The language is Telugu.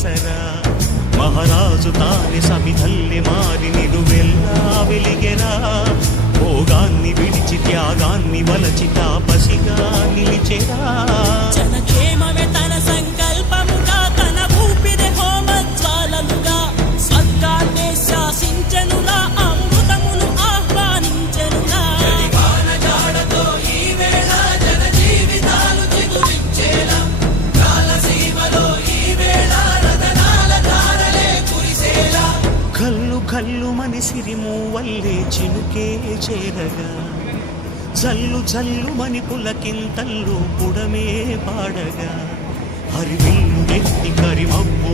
దసరా మహారాజు తాని సమిధల్లి మారి నిలువెల్లా వెలిగెరా భోగాన్ని విడిచి త్యాగాన్ని వలచి తాపసిగా నిలిచెరా జనక్షేమమే తన సంకల్పముగా తన ఊపిరి హోమజ్వాలలుగా స్వర్గాన్నే శాసించెనురా అమృతమును ఆహ్వానించెనురా కల్లు కల్లు మని సిరిమూవల్లే చినుకే చేరగా జల్లు జల్లు మని పులకింతల్లు పుడమే పాడగా హరివిల్లు ఎత్తి కరిమబ్బు